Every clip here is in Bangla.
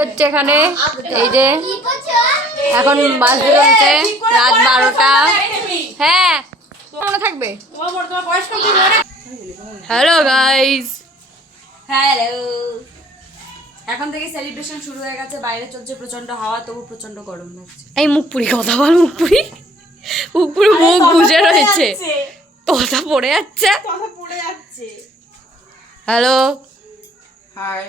হচ্ছে এখানে এই যে এখন বাজে রয়েছে রাত 12টা। হ্যাঁ মনে থাকবে। Hello guys, hello. এখন থেকে সেলিব্রেশন শুরু হয়ে গেছে। বাইরে চলছে প্রচন্ড হাওয়া, তবু প্রচন্ড গরম লাগছে। এই মুখপুরি কথা বল, মুখপুরি উপরে মুখ বুঝে রয়েছে, কথা পড়ে যাচ্ছে। Hello, high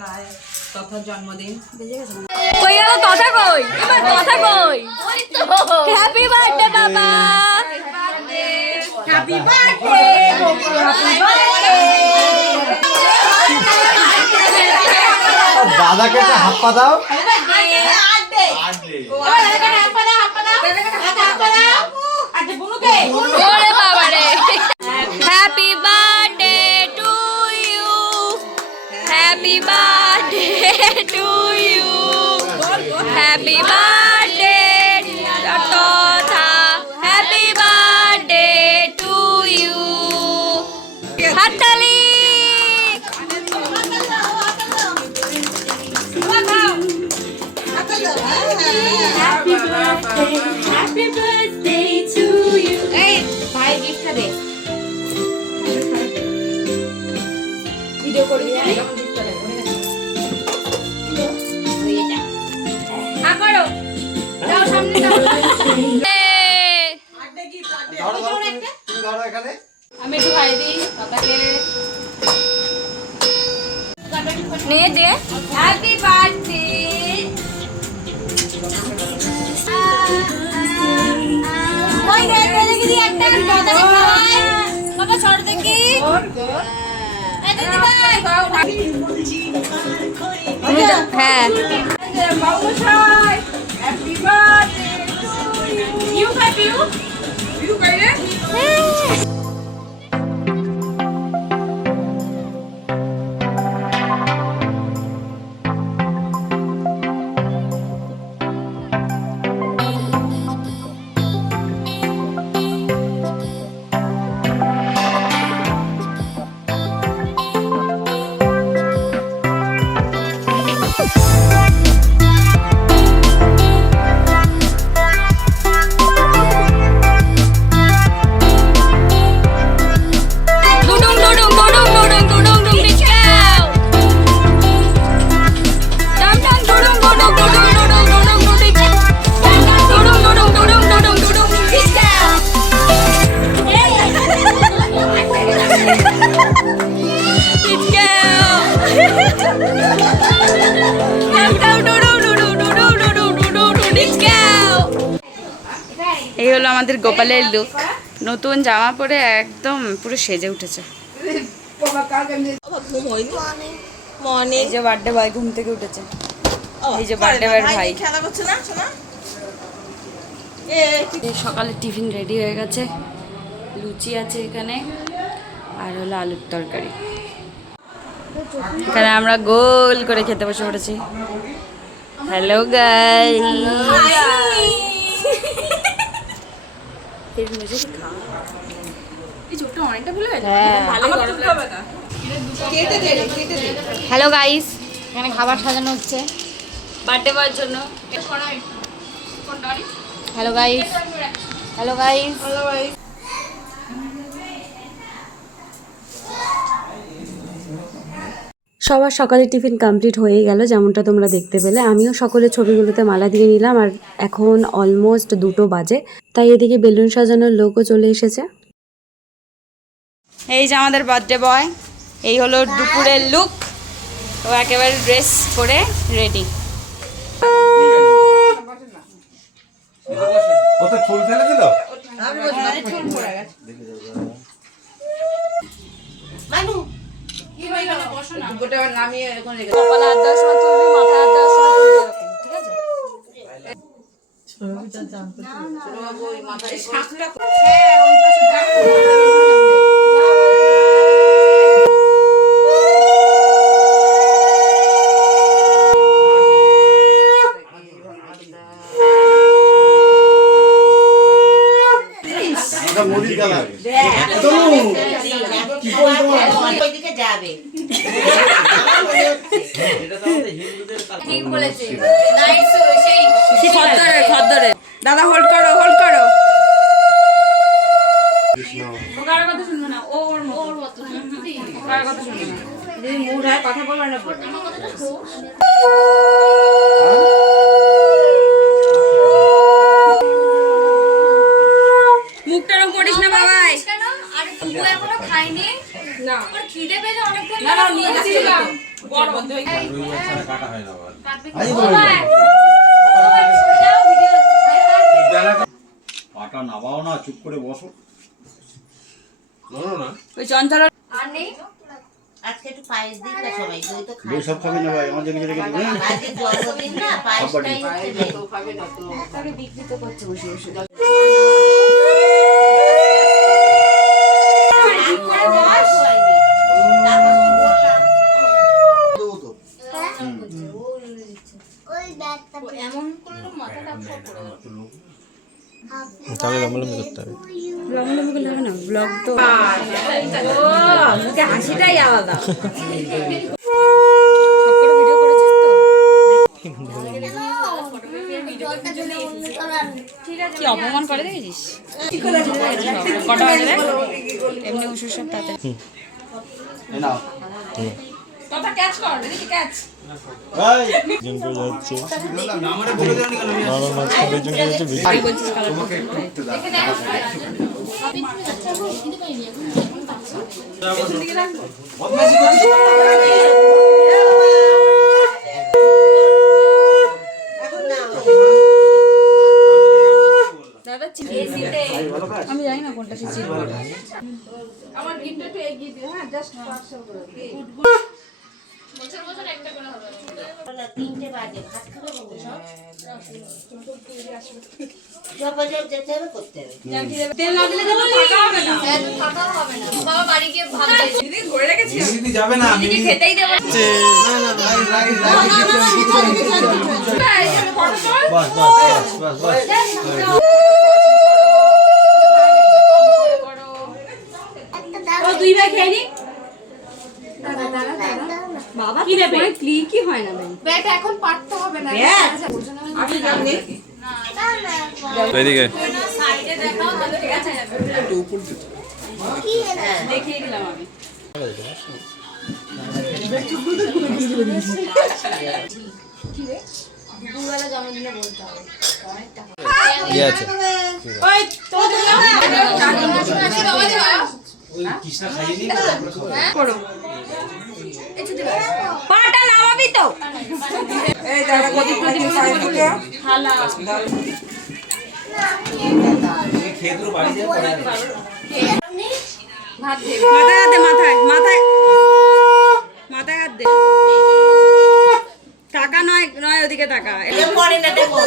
high. তথার জন্মদিন কই গেল? কথা কই, এবার কথা কই। হ্যাপি বার্থডে বাবা, হ্যাপি বার্থডে, হ্যাপি বার্থডে। দাদাকে একটা হাপ্পা দাও। ওরে বাবা রে। Happy birthday to you, happy birthday to you, happy birthday তথা, হ্যাপি বার্থডে টু ইউ। হাততালি। Happy birthday to you. Hey, bhai gift ka de. Video kori hai. Gift ka de. Hoye ja. Ha karo. Jao samne jao. Birthday gift, birthday. ধরো ধরো, তুমি ধরো এখানে। আমি একটু খাই দিই বাবাকে। নিয়ে দে। Happy birthday. ওই দে দেখি দি একটা কথা খাওয়াই। বাবা ছড় দেখি। এই দিদি ভাই। হ্যাঁ। বাবু ছাই। Happy birthday to you. ইউ খাই ইউ। ইউ খাই রে। এই হলো আমাদের গোপালের লুক। নতুন জামা পরে একদম পুরো সেজে উঠেছে। এই যে বার্থডে বয় ঘুম থেকে উঠেছে। এই যে বার্থডে বয়ের ভাই খেলা করছে না শোনা। এই সকালে টিফিন রেডি হয়ে গেছে। লুচি আছে এখানে, আর হলো আলুর তরকারি। এখানে আমরা গোল করে খেতে বসে পড়েছি। হ্যালো গাইস, হ্যালো গাইস, এখানে খাবার সাজানো হচ্ছে বার্থডে বয়ের জন্য। Hello guys, hello guys, hello guys. সবার সকালে টিফিন কমপ্লিট হয়ে গেল, যেমনটা তোমরা দেখতে পেলে। আমিও সকলের ছবিগুলোতে মালা দিয়ে নিলাম। আর এখন অলমোস্ট 2টো বাজে, তাই এদিকে বেলুন সাজানোর লোকও চলে এসেছে। এই যে আমাদের বার্থডে বয়, এই হলো দুপুরের লুক। ও একেবারে ড্রেস করে রেডি। ও তো ফুল ফেলে দিল। কপালে হাত দেওয়ার সময় তুলবি, মাথায় হাত দেওয়ার সময় তুলবি, এরকম, ঠিক আছে? মুড়ি কালার। ওইদিকে যাবে ঠিক বলেছে নাইট শো সেই খদ্দরে দাদা হোল্ড করো কার কথা শুনবে না ওর মতো কার কথা শুনবে না যদি মুড হয় কথা বলবে না মুখটা রং করিস না বাবাই আরে তুই এখনো খাইনি না আর খিদে পেয়েছে অনেকক্ষণ না নিয়ে যাচ্ছিলাম বড় বন্ধ হয়ে কাটা হয় না আবার পাটা নাবাও না, চুপ করে বসো। না ওই চঞ্চল আর নেই আজকে একটু পায়েস দিই না সবাই দই তো খাই দই সব খাবি না ভাই, আমার জন্য রেখে দিবি। আজকে জন্মদিন না পায়েসটাই হচ্ছে মেন। তাকে বিক্রি তো করছে বসে বসে লম্বা করলে হবে না ব্লগ তো মুখে হাসিটাই আলাদা সবকটা ভিডিও করেছিস তো কি অপমান করে দেখেছিস কটা বাজে দেখ এমনি উসুর সব তাতে কথা ক্যাচ কর দেখি ক্যাচ আমি জানি না কোনটা সে চিনব আমার গিফটটা একটু এগিয়ে দিও হ্যাঁ জাস্ট পার্সেল করে বছর একটা করে হবে 3টে বাজে ভাত খাবে বলবো সব জবাজব যেতে হবে করতে হবে তেল না দিলে তো ফাঁকা হবে না বাবা বাড়ি গিয়ে ভাববে দিদি ঘরে রেখেছি দিদি যাবে না, আমি দিদি খেতেই দেব না বাস ও দুই ভাই খেয়ে নি বাবা কি নেবে ক্লিকই হয় না ভাই ব্যাট এখন পারতে হবে না আমি জানি এদিকে সাইডে দেখাও তাহলে ঠিক আছে একটু উপর দিতে কি দেখিয়ে দিলাম আমি কি রে দুপুরবেলা জন্মদিনে বলতে হবে কি আছে ওই তোমাদের কৃষ্ণা খাইনি করো পাটা নামাবি তো এই দাদা কত প্রতি হালা খেয়ে পুরো বাড়ি যাবে পড়ে যাবে। ভাত দে মাথায় হাত দে মাথায় হাত দে টাকা নয় ওদিকে টাকা পরে না দেখো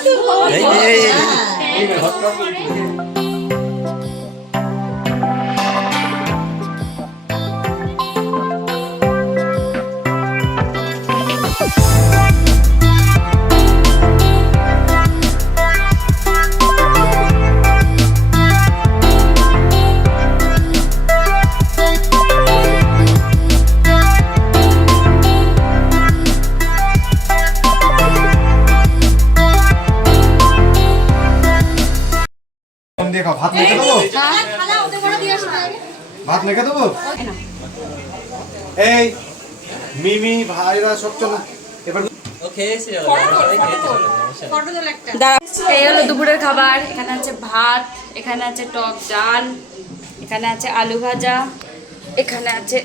দেখো ভাত মেখে দেবো, ভাত মেখে দেবো। এই মিমি ভাইরা সব চলো এবার এই হলো দুপুরের খাবার এখানে আছে ভাত এখানে আছে টক ডাল এখানে আছে আলু ভাজা এখানে আছে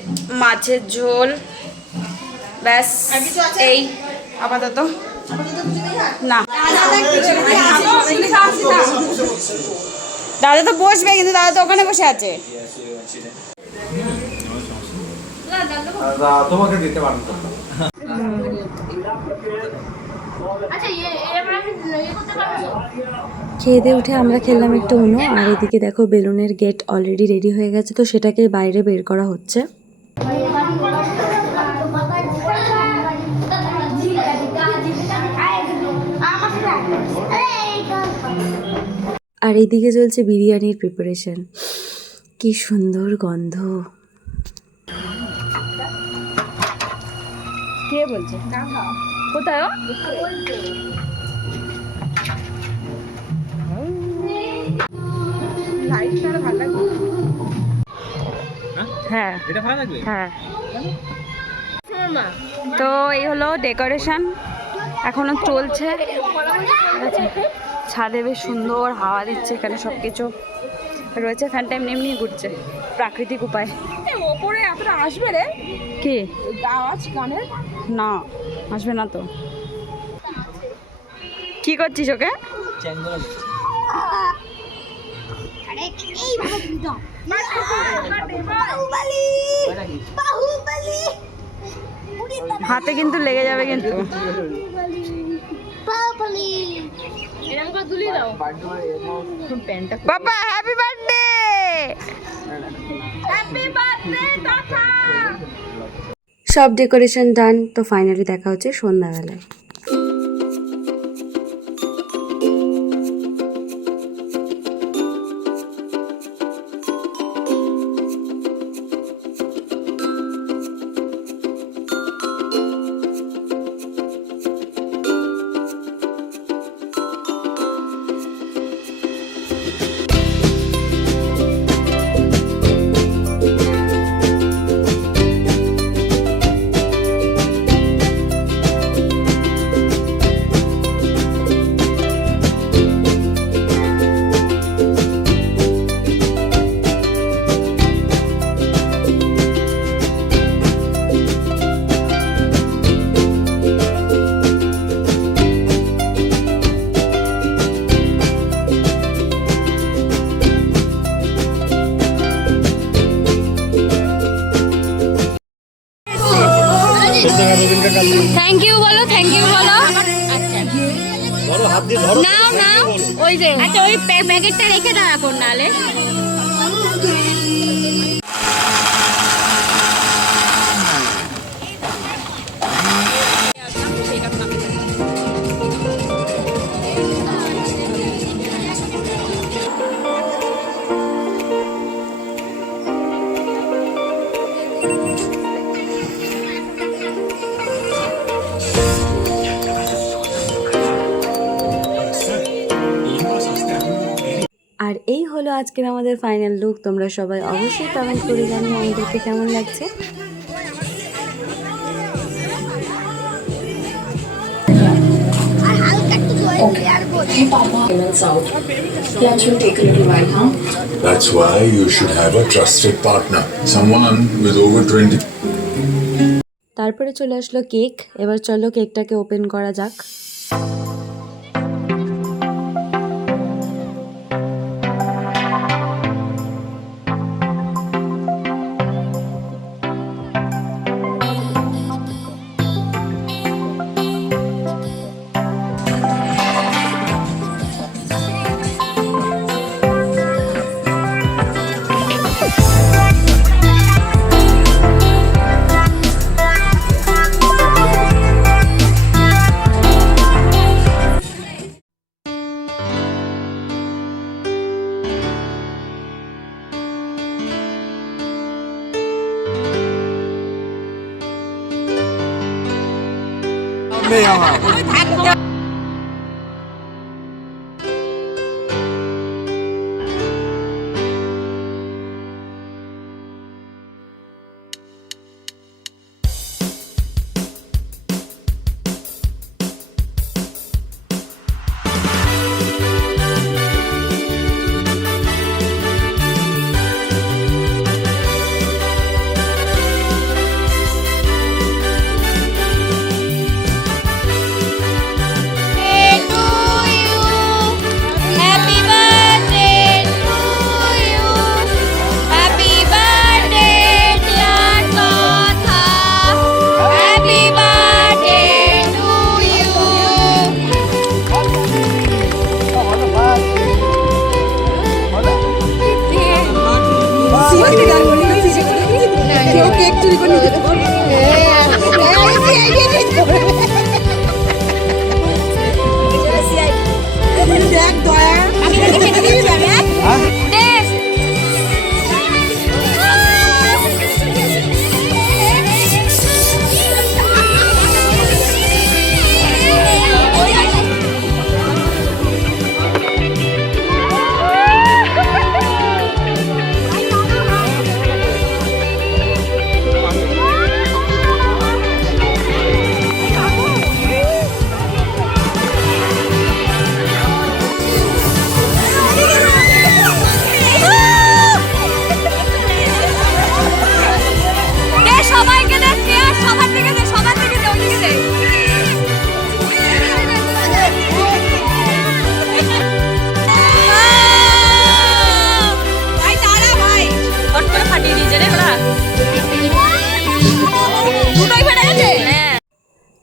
মাছের ঝোল ব্যাস এই আপাতত না দাদা তো বসবে কিন্তু দাদা তো ওখানে বসে আছে তোমাকে দিতে পারবো খেয়ে দিয়ে উঠে আমরা খেললাম একটা উনো, আর এদিকে দেখো বেলুনের গেট অলরেডি রেডি হয়ে গেছে, তো সেটাকে বাইরে বের করা হচ্ছে। আর এইদিকে চলছে বিরিয়ানির প্রিপারেশন। কি সুন্দর গন্ধ। কে বলছে? কোথায় ও? হ্যাঁ এটা ভালো লাগবে? হ্যাঁ। তো এই হলো ডেকোরেশন, এখনো চলছে। ঠিক আছে, ছাদে বেশ সুন্দর হাওয়া দিচ্ছে, এখানে সব কিছু রয়েছে, ফ্যানটা এমনি এমনি ঘুরছে প্রাকৃতিক উপায়। ওপরে এতটা আসবে রে কি আওয়াজ কানের? না, আসবে না তো। কি করছিস ওকে? হাতে কিন্তু লেগে যাবে কিন্তু। বাবা হ্যাপি বার্থডে। সব ডেকোরেশন ডান, তো ফাইনালি দেখা হচ্ছে সন্ধ্যাবেলায়। থ্যাংক ইউ বলো, থ্যাংক ইউ বলো। নাও নাও, ওই যে আচ্ছা ওই প্যাকেটটা রেখে দাও এখন, নালে আর এই হলো আজকের আমাদের ফাইনাল লুক। তোমরা সবাই অবশ্যই কমেন্ট করে জানিও আমাদেরকে কেমন লাগছে। That's why you should have a trusted partner, someone with over 20. তারপরে চলে আসলো কেক। এবার চলো কেকটাকে ওপেন করা যাক।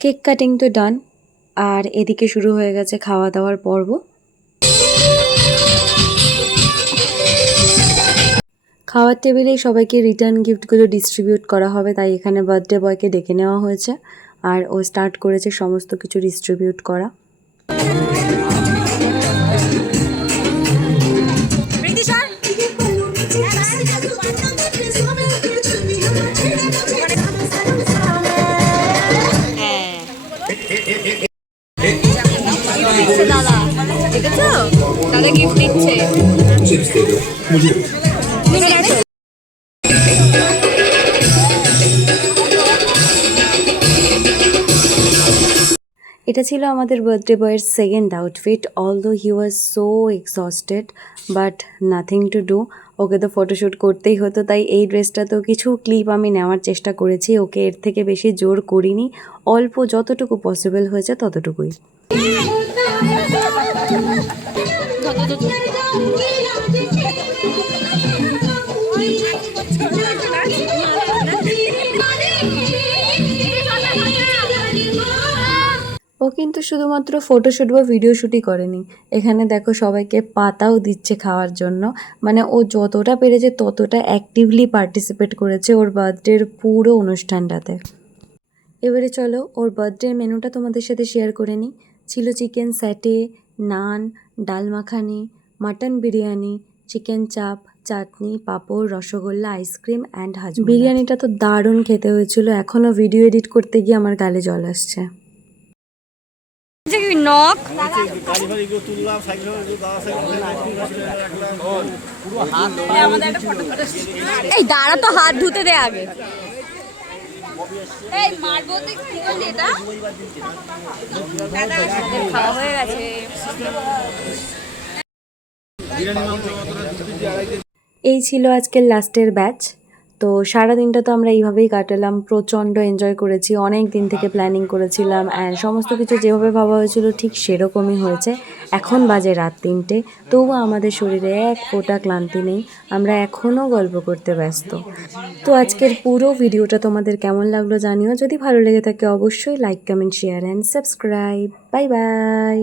কেক কাটিং তো ডান, আর এদিকে শুরু হয়ে গেছে খাওয়া দাওয়ার পর্ব। খাওয়ার টেবিলেই সবাইকে রিটার্ন গিফটগুলো ডিস্ট্রিবিউট করা হবে, তাই এখানে বার্থডে বয়কে ডেকে নেওয়া হয়েছে আর ও স্টার্ট করেছে সমস্ত কিছু ডিস্ট্রিবিউট করা। দাদা দেখেছো, দাদা গিফট দিচ্ছে। এটা ছিল আমাদের বার্থডে বয়ের second outfit. Although he was so exhausted but nothing to do, okay তো ফটোশ্যুট করতেই হতো, তাই এই ড্রেসটা তো কিছু ক্লিপ আমি নেওয়ার চেষ্টা করেছি, ওকে এর থেকে বেশি জোর করিনি, অল্প যতটুকু পসিবল হয়েছে ততটুকুই। ও কিন্তু শুধুমাত্র ফটোশ্যুট বা ভিডিও শ্যুটই করেনি, এখানে দেখো সবাইকে পাতাও দিচ্ছে খাওয়ার জন্য, মানে ও যতটা পেরেছে ততটা অ্যাক্টিভলি পার্টিসিপেট করেছে ওর বার্থডের পুরো অনুষ্ঠানটাতে। এবারে চলো ওর বার্থডের মেনুটা তোমাদের সাথে শেয়ার করে নিই। ছিল চিকেন স্যাটে, নান, ডাল মাখানি, মাটন বিরিয়ানি, চিকেন চাপ, চাটনি, পাঁপড়, রসগোল্লা, আইসক্রিম অ্যান্ড হাজমোলা। বিরিয়ানিটা তো দারুণ খেতে হয়েছিল, এখনও ভিডিও এডিট করতে গিয়ে আমার গালে জল আসছে। নখ এই দাঁড়া তো, হাত ধুতে দে আগে। এই মারবো তো কি বলি এটা, খাওয়া হয়ে গেছে। এই ছিল আজকের লাস্টের ব্যাচ। তো সারাদিনটা তো আমরা এইভাবেই কাটালাম, প্রচণ্ড এনজয় করেছি, অনেক দিন থেকে প্ল্যানিং করেছিলাম অ্যান্ড সমস্ত কিছু যেভাবে ভাবা হয়েছিল ঠিক সেরকমই হয়েছে। এখন বাজে রাত 3টে, তবুও আমাদের শরীরে এক ফোঁটা ক্লান্তি নেই, আমরা এখনও গল্প করতে ব্যস্ত। তো আজকের পুরো ভিডিওটা তোমাদের কেমন লাগলো জানিও, যদি ভালো লেগে থাকে অবশ্যই like, comment, share and subscribe. Bye bye.